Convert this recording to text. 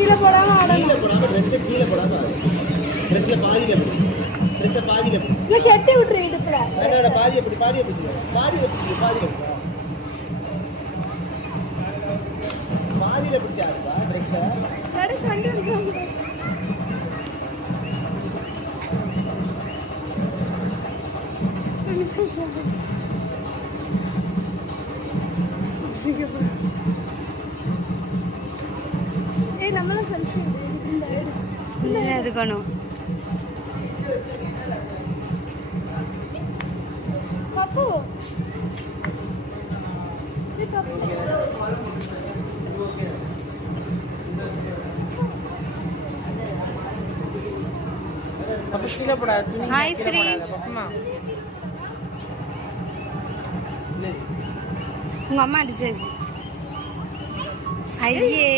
கீழே போடாம ஆடணும். கீழே போடாம ட்ரெஸ்ல பாதியில ட்ரெஸ்ஸை பாதியில இல்ல கெட்டி விட்டுரு இடுப்புல. பாதி எப்படி பாதி எப்படி பாதியில பிடிச்சாருப்பா ட்ரெஸ்ஸை நடு சண்டை இருக்காங்க. ஏய் நம்மள செல்ஃபி இந்த எடுக்கணும். பப்பு பப்பு கீழே போடாது. ஹாய் ஸ்ரீ. உங்க அம்மா அடிச்சாச்சு. ஐயே